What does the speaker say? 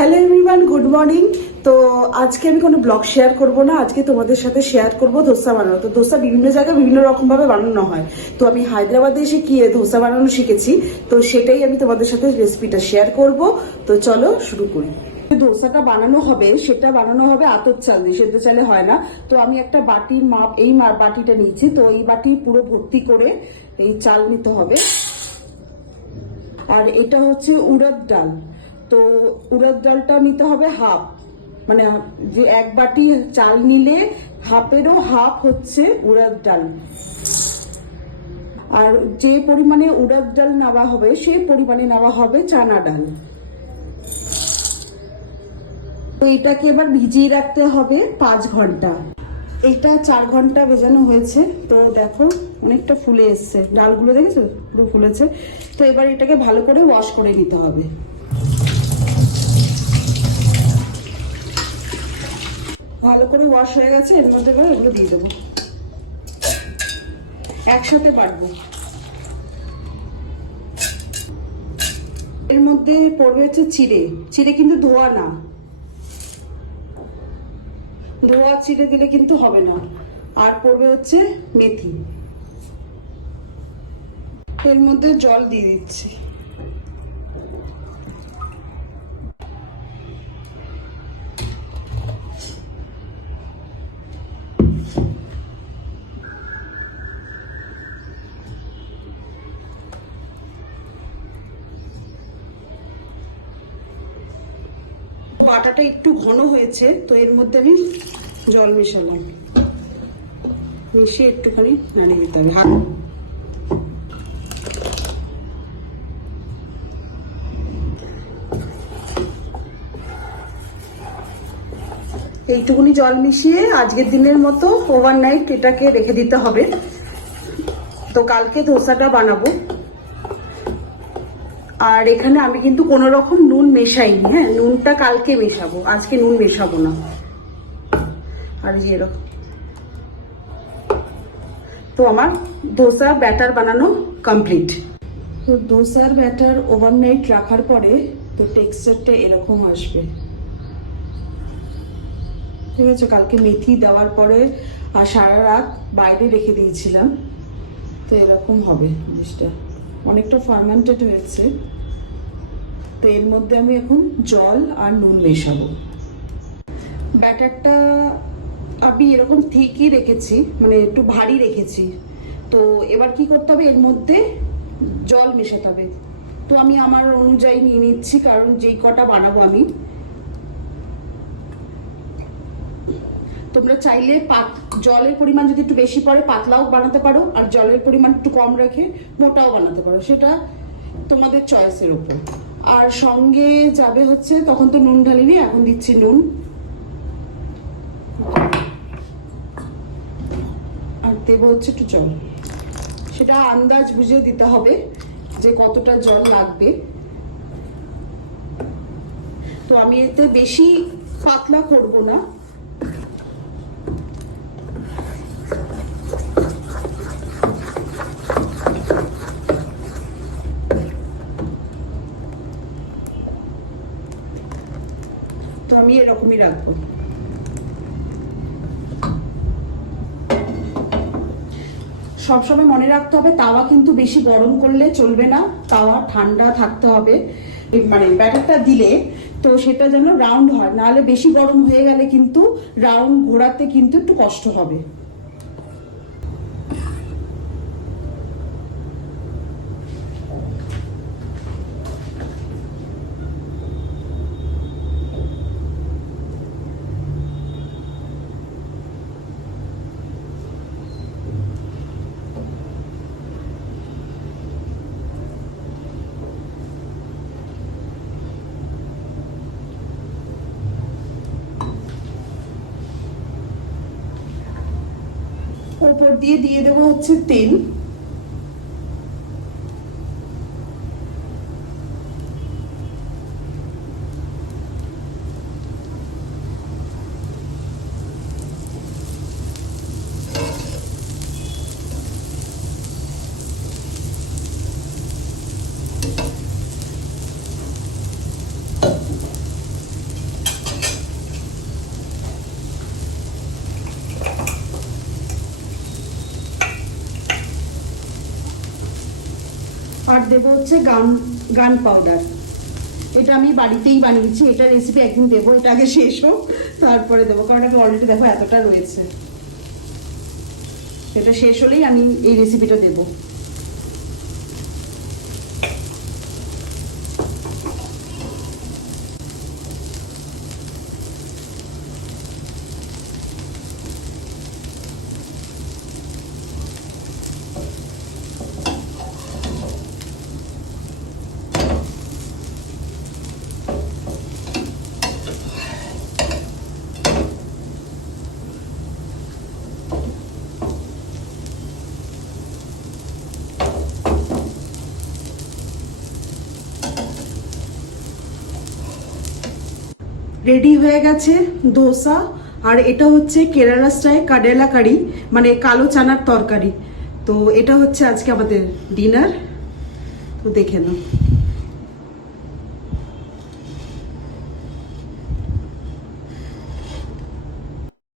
Hello everyone, good morning. তো আজকে আমি কোনো ব্লগ শেয়ার করব না, আজকে তোমাদের সাথে শেয়ার করব ধোসা বানানো। তো ধোসা বিভিন্ন জায়গায় বিভিন্ন রকমভাবে বানানো হয়। তো আমি হায়দ্রাবাদে এসে কি ধোসা বানানো শিখেছি, তো সেটাই আমি তোমাদের সাথে রেসিপিটা শেয়ার করব। তো চলো শুরু করি। ধোসাটা বানানো হবে, সেটা বানানো হবে আতপ চাল দিয়ে, সেদ্ধ চালে হয় না। তো আমি একটা বাটির মাপ, এই বাটিটা নিয়েছি। তো এই বাটি পুরো ভর্তি করে এই চাল নিতে হবে। আর এটা হচ্ছে উড়দ ডাল। তো উড়দ ডালটা নিতে হবে হাফ, মানে যে এক বাটি চাল নিলে হাফেরও হাফ হচ্ছে উড়দ ডাল। আর যে পরিমাণে উড়দ ডাল নেওয়া হবে সেই পরিমাণে নেওয়া হবে চানা ডাল। তো এটাকে এবার ভিজিয়ে রাখতে হবে 5 ঘন্টা। এটা 4 ঘন্টা ভেজানো হয়েছে। তো দেখো অনেকটা ফুলে এসছে, ডালগুলো দেখেছো পুরো ফুলেছে। তো এবার এটাকে ভালো করে ওয়াশ করে নিতে হবে। ভালো করে ওয়াশ হয়ে গেছে, এর মধ্যে এবার এগুলো দিয়ে দেবো, একসাথে বাটবো। এর মধ্যে পড়বে হচ্ছে চিড়ে। চিড়ে কিন্তু ধোয়া না, ধোয়া চিড়ে দিলে কিন্তু হবে না। আর পড়বে হচ্ছে মেথি। এর মধ্যে জল দিয়ে দিচ্ছি। বাটাটা একটু ঘন হয়েছে, তো এর মধ্যে আমি জল মেশালাম, মিশিয়ে একটুখানি নাড়িয়ে দিতে হবে। এইটুকুনি জল মিশিয়ে আজকের দিনের মতো ওভারনাইট এটাকে রেখে দিতে হবে। তো কালকে ধোসাটা বানাবো। আর এখানে আমি কিন্তু কোনো রকম নুন মেশাইনি, হ্যাঁ, নুনটা কালকে মেশাবো, আজকে নুন মেশাবো না। আর যে এরকম, তো আমার ধোসা ব্যাটার বানানো কমপ্লিট। তো ধোসার ব্যাটার ওভারনাইট রাখার পরে তো টেক্সচারটা এরকম আসবে, ঠিক আছে। কালকে মেথি দেওয়ার পরে আর সারা রাত বাইরে রেখে দিয়েছিলাম, তো এরকম হবে জিনিসটা, অনেকটা ফার্মেন্টেড হয়েছে। তো এর মধ্যে আমি এখন জল আর নুন মেশাবো। ব্যাটারটা আমি এরকম ঠিকই রেখেছি, মানে একটু ভারী রেখেছি। তো এবার কি করতে হবে, এর মধ্যে জল মেশাতে হবে। তো আমি আমার অনুযায়ী নিয়ে নিচ্ছি, কারণ যেই কটা বানাবো আমি। তোমরা চাইলে জলের পরিমাণ যদি একটু বেশি পড়ে পাতলাও বানাতে পারো, আর জলের পরিমাণ একটু কম রেখে মোটাও বানাতে পারো, সেটা তোমাদের চয়েসের উপর। আর সঙ্গে যাবে হচ্ছে, তখন তো নুন ঢালিনি, এখন দিচ্ছি নুন। আর দেবো হচ্ছে একটু জল, সেটা আন্দাজ বুঝে দিতে হবে যে কতটা জল লাগবে। তো আমি এতে বেশি পাতলা করব না, তো আমি এরকমই রাখবো। সবসময় মনে রাখতে হবে তাওয়া কিন্তু বেশি গরম করলে চলবে না, তাওয়া ঠান্ডা থাকতে হবে। মানে ব্যাটারটা দিলে তো সেটা যেন রাউন্ড হয়, নাহলে বেশি গরম হয়ে গেলে কিন্তু রাউন্ড ঘোরাতে কিন্তু একটু কষ্ট হবে। ওপর দিয়ে দিয়ে দেবো হচ্ছে তেল। আর দেবো হচ্ছে গান পাউডার। এটা আমি বাড়িতেই বানিয়েছি, এটা রেসিপি একদিন দেবো, এটা আগে শেষ হোক তারপরে দেবো, কারণ এটা অলরেডি দেখো এতটা রয়েছে। এটা শেষ হলেই আমি এই রেসিপিটা দেবো। রেডি হয়ে গেছে ধোসা। আর এটা হচ্ছে কেরালা স্টাইল কাডেলা কারি, মানে কালো চানার তরকারি। তো এটা হচ্ছে আজকে আমাদের ডিনার, তো দেখে নাও।